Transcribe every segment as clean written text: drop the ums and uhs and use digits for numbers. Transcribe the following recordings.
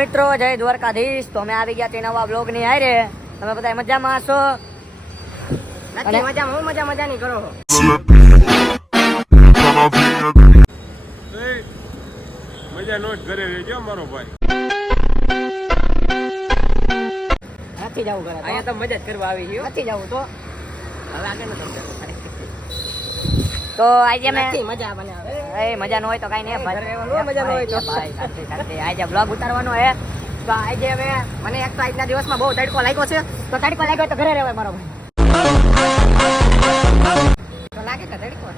મિત્રો, જય દ્વારકાધીશ. તો અમે આવી ગયા છે નવા બ્લોગ ની હારે. તમે બધા મજામાં હશો? નથી મજામાં, હું મજા નહીં કરો. મજા નો જ ઘરે રહેજો મારો ભાઈ. નથી જવું ઘરે, અહીંયા તો મજા જ કરવા આવી ગયો. નથી જવું તો હવે આગળ નથી જવું. તો આજે અમે નથી મજા મને આવે. એ મજા ન હોય તો કઈ નહીં ઘરે રહેવાનું, મજા ન હોય તો. ભાઈ શાંતિ શાંતિ. આજે બ્લોગ ઉતારવાનો હે. તો આજે હવે મને એક તો આજના દિવસમાં બહુ તડકો લાગ્યો છે. તો તડકો લાગ્યો તો ઘરે રહેવાય મારો ભાઈ. તો લાગે છે તડકો.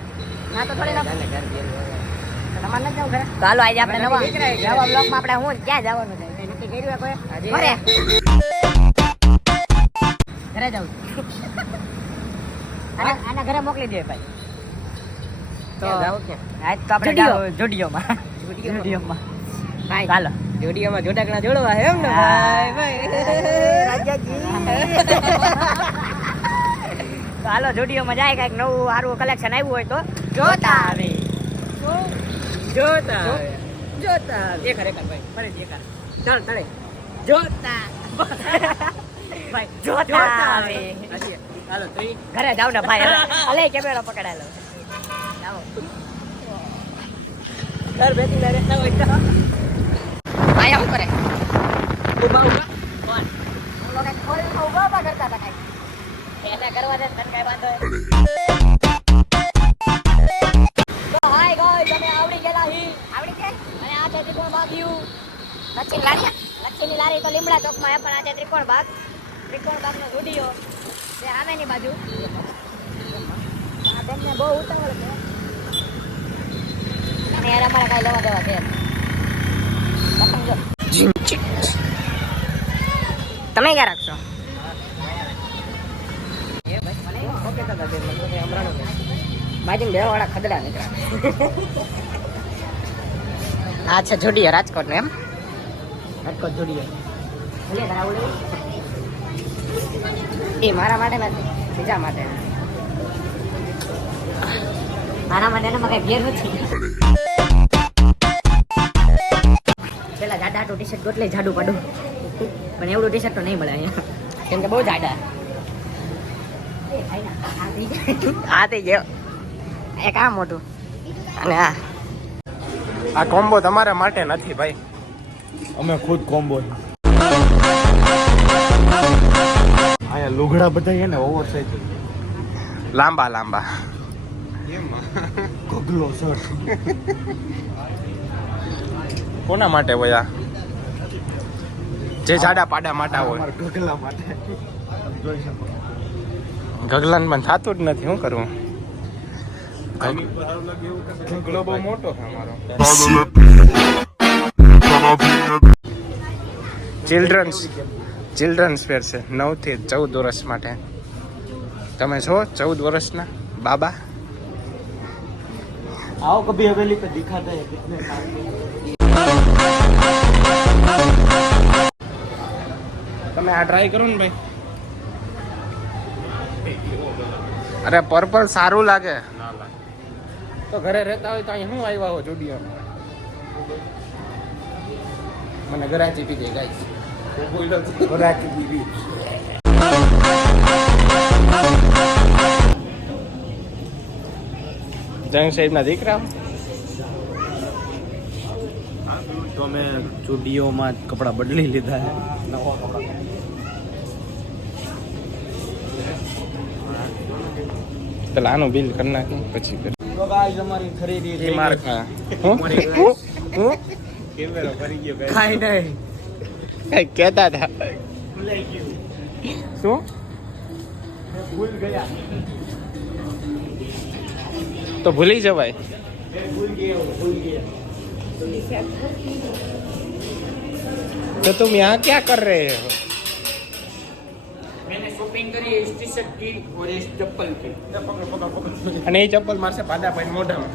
ના તો થોડી ના ચાલે ઘર ગયેલું હવે. તો તમારે નથી જવું ઘરે? તો હાલો આજે આપણે નવા બ્લોગમાં આપણે હું ક્યાં જવાનું છે? કઈ નક્કી કર્યું કોઈ? ઘરે ઘરે જવું. આના ઘરે મોકલી દે ભાઈ. તો જાવું કે આજ તો આપણે જાવું જુડિયોમાં. જુડિયોમાં ભાઈ ચાલો. જોડિયામાં જોડાકણા જોડવા હે એમ ને ભાઈ તો હાલો જુડિયોમાં જાય, કઈક નવું સારું કલેક્શન આવ્યું હોય તો જોતા આવે. જોતા એક ખરેખર ભાઈ ફરી એક ચાલ તળે જોતા ભાઈ જોતા આવે. હજી હાલો 3 ઘરે જાવ ને ભાઈ. અલે કેમેરો પકડાયેલો. જાઓ. ઘર બેઠી ના રહેતા હોય તો ભાઈ આવું કરે. ઉભા ઉભા કોણ? લોકો કઈ ખોરીમાં ઊભા ઊભા કરતા હતા કઈ. એને કરવા દે તને કઈ વાંધો નહીં. તો હાય ગાઈસ, તમે આવડી ગયેલા હી. આવડી છે? અને આ છે ત્રિકોણ બાગિયું. લચ્છીની લારી તો લીમડા ચોકમાં હે, પણ આ છે ત્રિકોણ બાગ. ત્રિકોણ બાગનો જુડિયો તે સામેની બાજુ. આ બેનને બહુ ઉતાવળ છે. અને યાર અમારે કાંઈ લેવા દેવા છે સમજો. તમે ક્યાં રાખશો ઓકે તો હમણાં બાજુ બેવાળા ખદડા નીકળ્યા. આ છે જોડિયો રાજકોટ નું એમ રાજકોટ જોડિયો ભલે કરાવું લેવું. એ મારા માટે નથી બીજા માટે મારા માટે એનામાં કઈ ભેર નથી. પેલા જાડા હાટું ટી શર્ટ ગોટલે જાડું પાડું, પણ એવડું ટી શર્ટ તો નહીં મળે અહીંયા, કેમ કે બહુ જાડા આ થઈ ગયો. એક આ મોટું અને આ કોમ્બો તમારા માટે નથી ભાઈ, અમે ખુદ કોમ્બો. આયા લુગડા બધા છે ને ઓવર સાઈઝ લાંબા લાંબા ગગલો શર્ટ કોના માટે હોય આ? જે જાડા પાડા માટા હોય. અમારા ગગલા માટે જોઈ શકો ગગલાન પણ થતું જ નથી, શું કરવું? ગગલો બહુ મોટો છે અમારો. ચિલ્ડ્રન્સ ફેર છે 9 થી 14 વર્ષ માટે. તમે છો 14 વર્ષના બાબા? आओ कभी हवेली पे दिखाते हैं कितने साल के તમે આ ટ્રાય કરો ને ભાઈ. અરે પર્પલ સારું લાગે તો ઘરે રહેતા હોય તો અહીં શું આવ્યા હો જુડિયોમાં. મને ગરાચી પી ગઈ ગાઈસ. गराकी बीबी જંગ સાહેબના દીકરા. तो मैं स्टूडियो में कपड़ा बदली लीधा है नवा कपड़ा પેલા આનું બિલ કરી નાખી પછી કરી. तो गाइस हमारी खरीदी એ માર ખા. હું कैमरा भरी गयो गाइस ખાઈ નહીં કઈ કહેતા હતા भूल गयो શું? मैं भूल गया તો ભૂલી જવાય. मैं भूल गया तो तुम यहाँ क्या कर रहे हो? मैंने शॉपिंग करी इस टी शर्ट की और इस चप्पल की અને એ ચપ્પલ મારશે ભાડા ભાઈ મોઢામાં.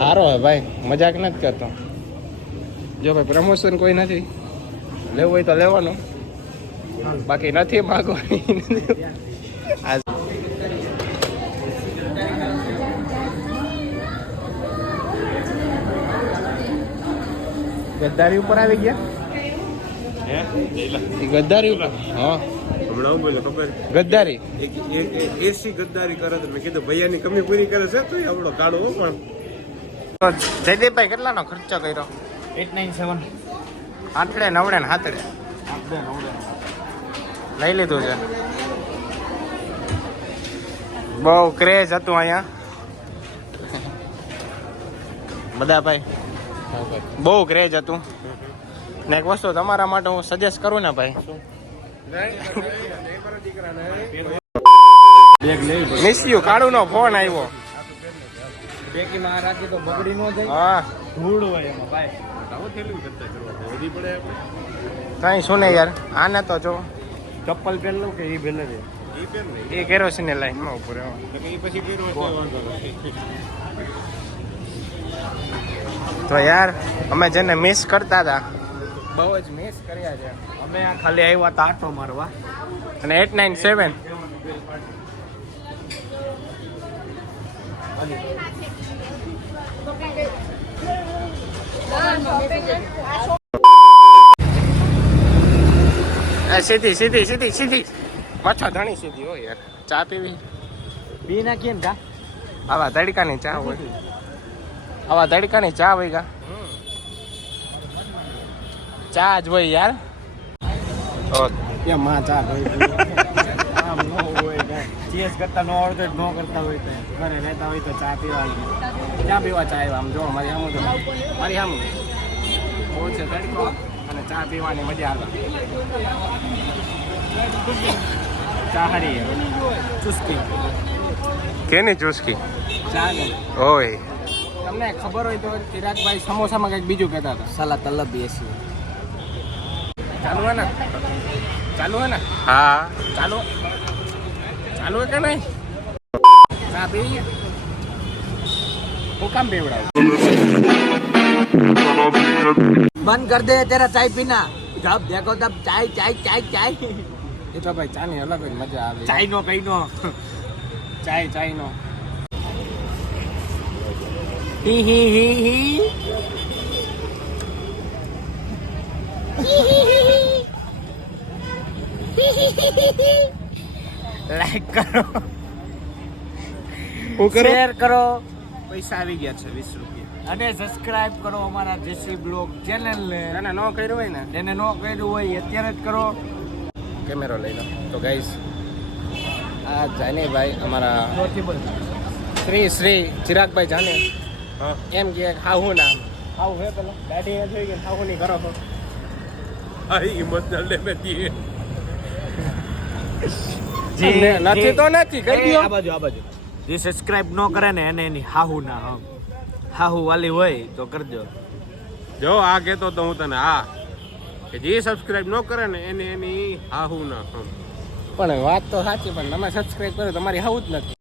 સારો હે ભાઈ, મજાક નથી કરતો. જો ભાઈ પ્રમોશન કોઈ નથી, લેવું હોય તો લેવાનું, બાકી નથી માગવાની. ગદ્દારી ઉપર આવી ગયા હે લેલા એ ગદ્દારી ઉપર હા હમણાં હું બોલ્યો ખબર ગદ્દારી એક એસી ગદ્દારી કરે તો મેં કીધું ભૈયાની કમી પૂરી કરે છે તો આપણો કાઢો પણ જયદીપભાઈ કેટલાનો ખર્ચો કર્યો 897 આઠડે નવડે ને હાથડે લઈ લીધું છે બહુ ક્રેઝ હતું અહીંયા બધા ભાઈ બહુ ક્રેઝ હતું ને એક વસ્તુ તમારા માટે હું સજેસ્ટ કરું ને ભાઈ મિસ યુ કાળુ નો ફોન આવ્યો બેકીમાં આ રાખી તો બગડી ન જાય હા ધૂળ હોય એમાં ભાઈ આવું થયેલું કરતા કરવા વધી પડે આપણે કઈ શું ને યાર આને તો જો ચપ્પલ પહેરલું કે એ પહેલે છે એ પહેર ને એ કેરોસીન લાઈનમાં ઉપર એ પછી પહેરવા કોઈ વાંધો નથી તો યાર અમે જેને મિસ કરતા હતા બહુ જ મિસ કર્યા છે અમે આ ખાલી આવ્યા હતા આટો મારવા અને 897 સીધી સીધી સીધી સીધી પાછા ધણી સીધી હોય યાર ચા પીવી બી ના કેમ કા આવા તડકાની ચા હોય આવા તડકાની ચા હોય કા ચા જ હોય યાર ત્યાં માં ચા હોય આમ ન હોય કાંઈ ચેસ કરતા ન આવડતો ન કરતા હોય તો ઘરે રહેતા હોય તો ચા પીવાની ચા પીવા ચા આવ્યા આમ જો મારી આમ મારી આમ બહુ છે તડકો અને ચા પીવાની મજા આવે ચા હારી ચુસ્કી કેની ચુસ્કી ચા ને ઓય તમને ખબર હોય તો ચિરાગભાઈ સમોસામાં કંઈક બીજું કહેતા હતા સલા તલબ એસી ચાલુ હે ને ચાલુ હે ને હા ચાલુ ચાલુ હે કે નહીં ચા પી હું કામ પીવડાવું बंद कर दे तेरा चाय पीना जब देखो तब चाय चाय चाय चाय એ તો ભાઈ ચાની અલગ જ મજા આવે चाय नो कहीं नो ચાય નો ही लाइक करो હું કરો शेयर करो પૈસા આવી ગયા છે 20 રૂપિયા અને સબસ્ક્રાઇબ કરો અમારા જેસી બ્લોગ ચેનલ ને ના ન કર્યું હોય ને એને નો કર્યું હોય અત્યારે જ કરો કેમેરો લઈ લો તો ગાઈસ આ જાનીભાઈ અમારા શ્રી ચિરાગભાઈ જાને હા એમ કે હાહુ નામ હાહુ હે પેલો દાઢી એ થઈ ગઈ હાહુ ની કરો છો આ ઇમોશનલ ડેમેજ નથી તો નથી કહી દો આ બાજુ જે સબસ્ક્રાઇબ નો કરે ને એને એની હાહુ ના હાહુ વાલી હોય તો કરજો જો આ કહેતો તો હું તને આ કે જે સબસ્ક્રાઇબ ન કરે ને એને એની હાહુ ના પણ વાત તો સાચી પણ તમે સબસ્ક્રાઇબ કરો તમારી હાઉ જ નથી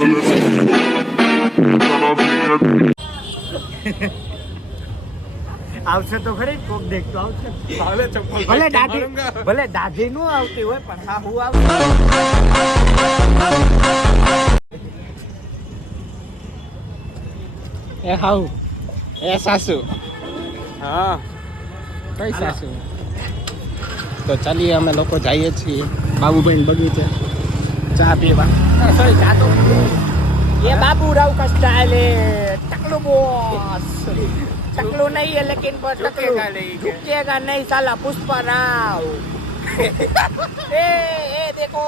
આવશે તો ખરી કોક દેખતો આવશે હાલે ચપ્પલ ભલે દાઢી નું આવતી હોય પણ હાહુ આવશે એ હાઉ એ સાસુ હા કઈ સાસુ તો ચાલીએ અમે લોકો જઈએ છીએ બાબુભાઈ બગીચે ચા પીવા સોરી ચા તો ये बाबू राव का स्टाइल है टकलू बॉस टकलू नहीं है लेकिन वो टकलू झुकेगा नहीं साला पुष्पा राव ए देखो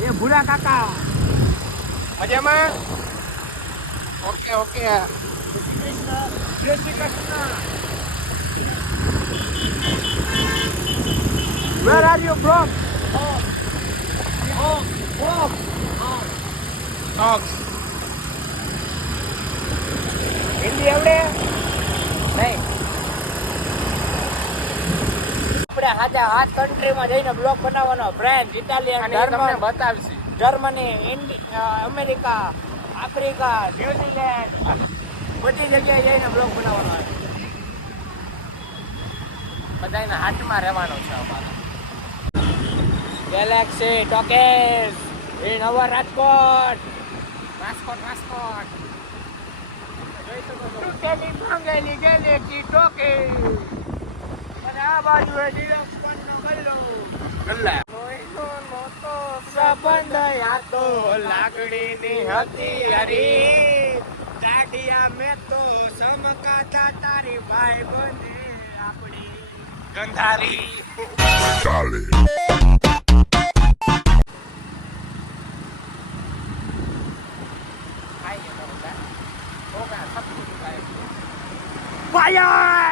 ये बूढ़ा काका મજામાં ઓકે ઓકે जय Shri Krishna Where are you from? Hindi આવડે નહીં આપણે હાથ કન્ટ્રીમાં જઈને બ્લોગ બનાવવાનો ફ્રાન્સ ઇટાલિયન તમને બતાવશે જર્મની અમેરિકા આફ્રિકા ન્યુઝીલેન્ડ બધી જગ્યાએ જઈને બ્લોગ બનાવવાનો બધાના હાથમાં રહેવાનો છે અમારા ગેલેક્સી ટોકેસ એ નવા રાજકોટ રાજકોટ રાજકોટ તૂટેલી ભાંગેલી ગેલેક્સી ટોકી અને આ બાજુ એ ડિલક્સ પનનો ગલ્લો ગલ્લા કોઈનો નહોતો સંબંધ આ તો લાગણીની હતી હરી દાઢિયા મેં તો સમકાતા તારી ભાઈ બને આપણી ગંધારી ફાયર